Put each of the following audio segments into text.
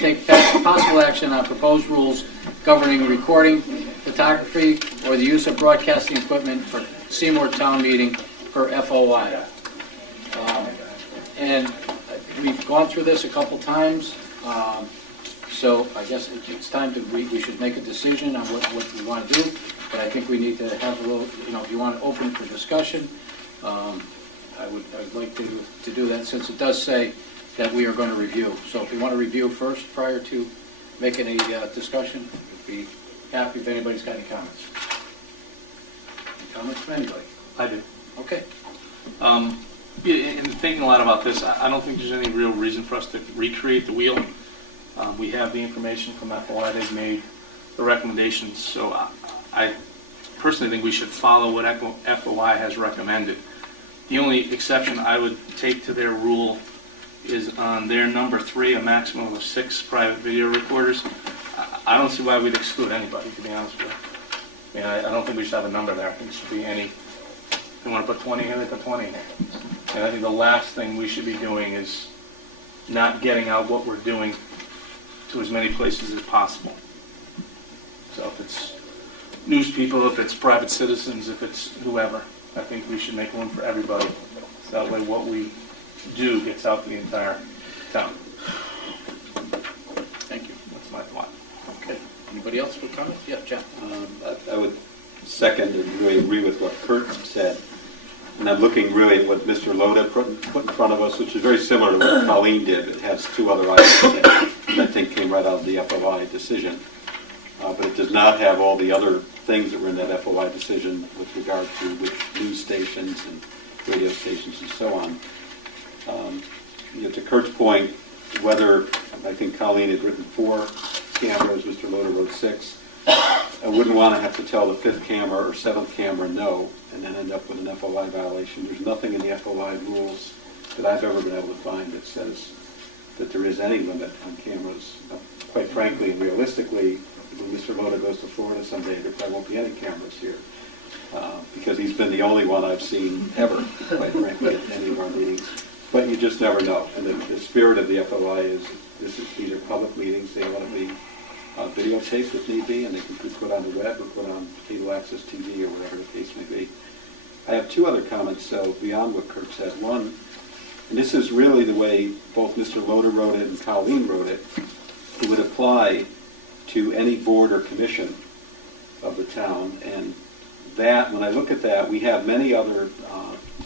take possible action on proposed rules governing recording, photography, or the use of broadcasting equipment for Seymour Town Meeting per FOI. And we've gone through this a couple times, so I guess it's time to, we should make a decision on what we want to do, but I think we need to have a little, if you want to open for discussion, I'd like to do that, since it does say that we are going to review. So if you want to review first prior to making a discussion, I'd be happy if anybody's got any comments. Any comments from anybody? I do. Okay. In thinking a lot about this, I don't think there's any real reason for us to recreate the wheel. We have the information from FOI. They've made the recommendations. So I personally think we should follow what FOI has recommended. The only exception I would take to their rule is on their number 3, a maximum of 6 private video recorders. I don't see why we'd exclude anybody, to be honest with you. I mean, I don't think we should have a number there. I think it should be any. If they want to put 20 here, they put 20 here. And I think the last thing we should be doing is not getting out what we're doing to as many places as possible. So if it's news people, if it's private citizens, if it's whoever, I think we should make room for everybody. So that way what we do gets out to the entire town. Thank you. That's my thought. Okay. Anybody else with comments? Yeah, Jeff. I would second and really agree with what Kurt said. And I'm looking really at what Mr. Loda put in front of us, which is very similar to what Colleen did. It has 2 other items that I think came right out of the FOI decision. But it does not have all the other things that were in that FOI decision with regard to which news stations and radio stations and so on. To Kurt's point, whether, I think Colleen had written 4 cameras, Mr. Loda wrote 6. I wouldn't want to have to tell the 5th camera or 7th camera no, and then end up with an FOI violation. There's nothing in the FOI rules that I've ever been able to find that says that there is any limit on cameras. Quite frankly and realistically, when Mr. Loda goes to Florida someday, there probably won't be any cameras here, because he's been the only one I've seen ever, quite frankly, at any of our meetings. But you just never know. And the spirit of the FOI is, these are public meetings. They want to be videotaped if need be, and they can be put on the web or put on cable access TV or whatever the case may be. I have 2 other comments, so beyond what Kurt said. One, and this is really the way both Mr. Loda wrote it and Colleen wrote it, it would apply to any board or commission of the town. And that, when I look at that, we have many other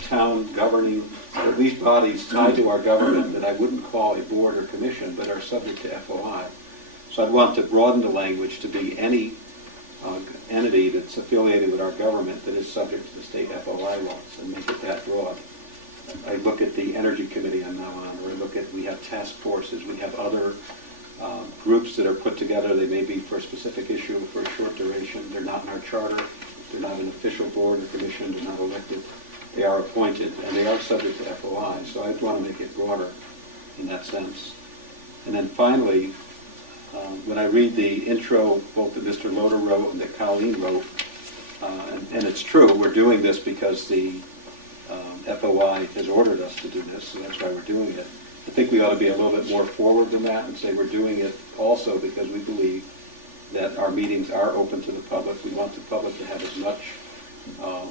town governing, or at least bodies tied to our government that I wouldn't call a board or commission, but are subject to FOI. So I'd want to broaden the language to be any entity that's affiliated with our government that is subject to the state FOI laws, and make it that broad. I look at the Energy Committee I'm now on, or I look at, we have task forces, we have other groups that are put together. They may be for a specific issue for a short duration. They're not in our charter. They're not an official board or commission. They're not elected. They are appointed, and they are subject to FOI. So I'd want to make it broader in that sense. And then finally, when I read the intro, both that Mr. Loda wrote and that Colleen wrote, and it's true, we're doing this because the FOI has ordered us to do this, so that's why we're doing it. I think we ought to be a little bit more forward than that and say we're doing it also because we believe that our meetings are open to the public. We want the public to have as much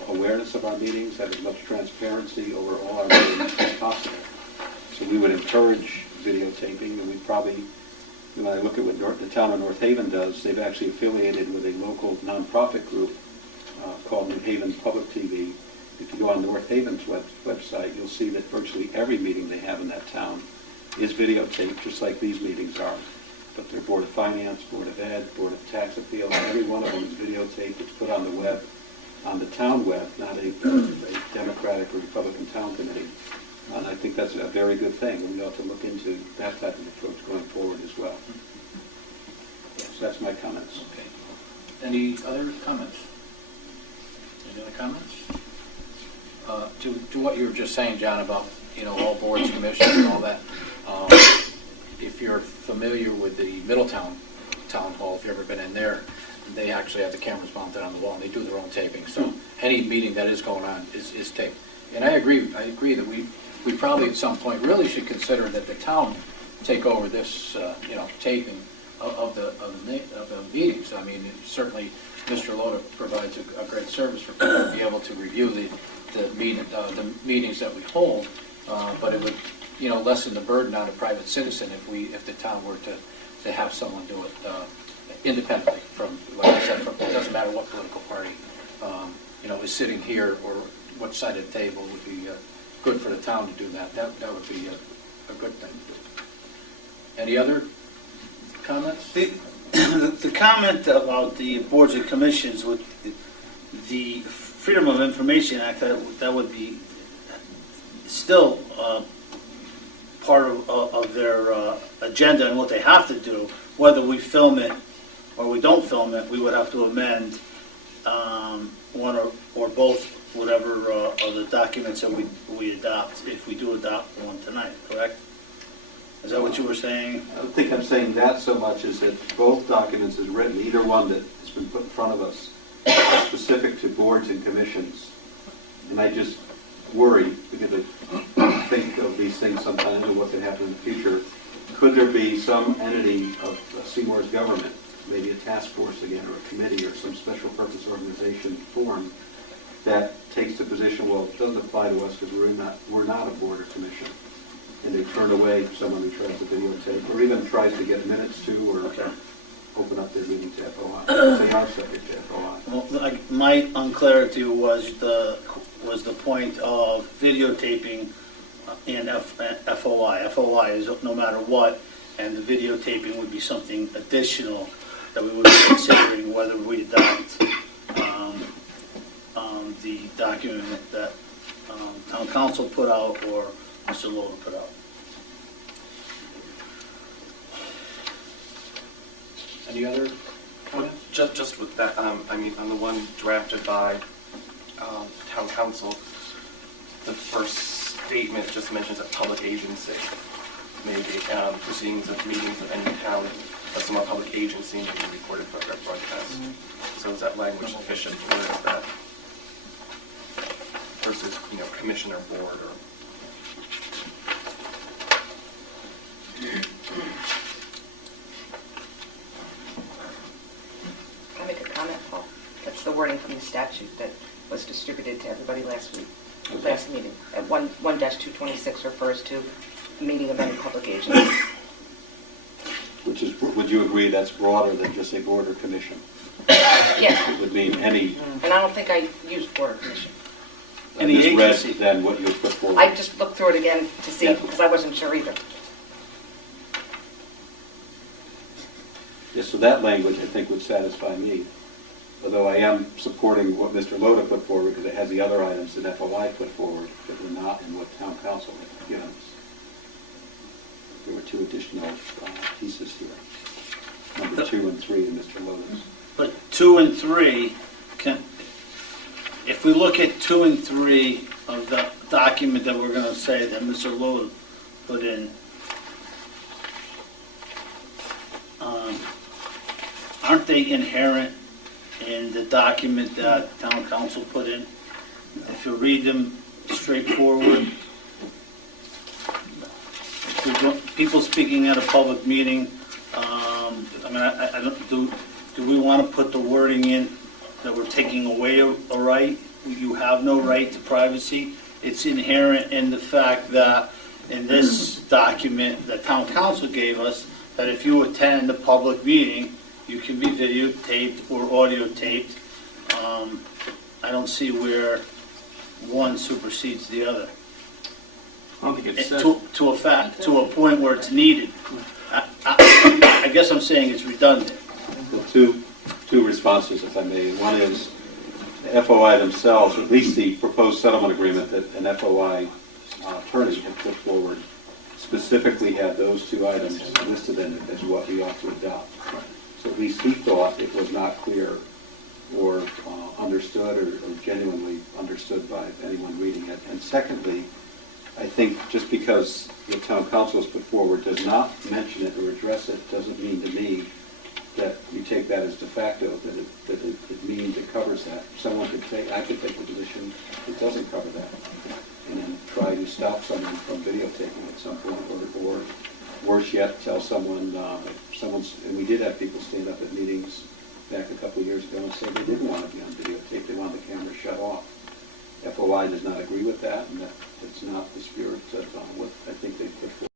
awareness of our meetings, have as much transparency over all our meetings as possible. So we would encourage videotaping, and we'd probably, when I look at what the town of North Haven does, they've actually affiliated with a local nonprofit group called New Haven Public TV. If you go on North Haven's website, you'll see that virtually every meeting they have in that town is videotaped, just like these meetings are. But their Board of Finance, Board of Ed, Board of Tax Appeals, every one of them is videotaped. It's put on the web, on the town web, not a Democratic or Republican town committee. And I think that's a very good thing, and we ought to look into that type of approach going forward as well. So that's my comments. Okay. Any other comments? Any other comments? To what you were just saying, John, about all boards, commissions, and all that. If you're familiar with the Middletown Town Hall, if you've ever been in there, they actually have the cameras mounted on the wall, and they do their own taping. So any meeting that is going on is taped. And I agree that we probably at some point really should consider that the town take over this, taping of the meetings. I mean, certainly, Mr. Loda provides a great service for people to be able to review the meetings that we hold, but it would, lessen the burden on a private citizen if the town were to have someone do it independently from, like I said, it doesn't matter what political party, is sitting here or what side of the table would be good for the town to do that. That would be a good thing. Any other comments? The comment about the boards and commissions with the Freedom of Information Act, that would be still part of their agenda and what they have to do. Whether we film it or we don't film it, we would have to amend one or both, whatever of the documents that we adopt, if we do adopt one tonight, correct? Is that what you were saying? I don't think I'm saying that so much as that both documents as written, either one that has been put in front of us, are specific to boards and commissions. And I just worry, because I think of these things sometimes and what could happen in the future. Could there be some entity of Seymour's government, maybe a task force again, or a committee, or some special purpose organization formed that takes the position, well, it doesn't apply to us because we're not a board or commission, and they turn away someone who tries to videotape, or even tries to get minutes to, or open up their meeting to FOI. They are subject to FOI. Well, my unclarity was the point of videotaping in FOI. FOI is no matter what, and the videotaping would be something additional that we would be considering whether we adopt the document that Town Council put out or Mr. Loda put out. Any other comments? Just with that, I mean, on the one drafted by Town Council, the first statement just mentions a public agency, maybe proceedings of meetings of any town or some public agency may be recorded for our broadcast. So is that language sufficient, or is that versus, commissioner, board, or? Can I make a comment, Paul? That's the wording from the statute that was distributed to everybody last meeting. At 1-226 refers to a meeting of any public agency. Would you agree that's broader than just a board or commission? Yes. It would mean any. And I don't think I used board or commission. Any misread agency. than what you put forward. I just looked through it again to see, Yeah. because I wasn't sure either. Yes, so that language, I think, would satisfy me. Although I am supporting what Mr. Loda put forward, because it has the other items that FOI put forward that were not in what Town Council had given us. There were two additional pieces here. Number 2 and 3 in Mr. Loda's. But 2 and 3 if we look at 2 and 3 of the document that we're going to say that Mr. Loda put in, aren't they inherent in the document that Town Council put in? If you read them straightforward, people speaking at a public meeting, I don't, do we want to put the wording in that we're taking away a right? You have no right to privacy. It's inherent in the fact that in this document that Town Council gave us, that if you attend a public meeting, you can be videotaped or audio taped. I don't see where one supersedes the other. I don't think it says. To a point where it's needed. I guess I'm saying it's redundant. The two responses, if I may. One is the FOI themselves, or at least the proposed settlement agreement that an FOI attorney had put forward, specifically had those two items listed in it as what we ought to adopt. So at least he thought it was not clear or understood or genuinely understood by anyone reading it. And secondly, I think just because the Town Council has put forward does not mention it or address it doesn't mean to me that you take that as de facto, that it means it covers that. Someone could take, I could take the position it doesn't cover that, and then try to stop someone from videotaping at some point, or worse yet, tell someone, if someone's, and we did have people stand up at meetings back a couple of years ago and say they didn't want to be on videotape, they wanted the camera shut off. FOI does not agree with that, and that's not the spirit of what I think they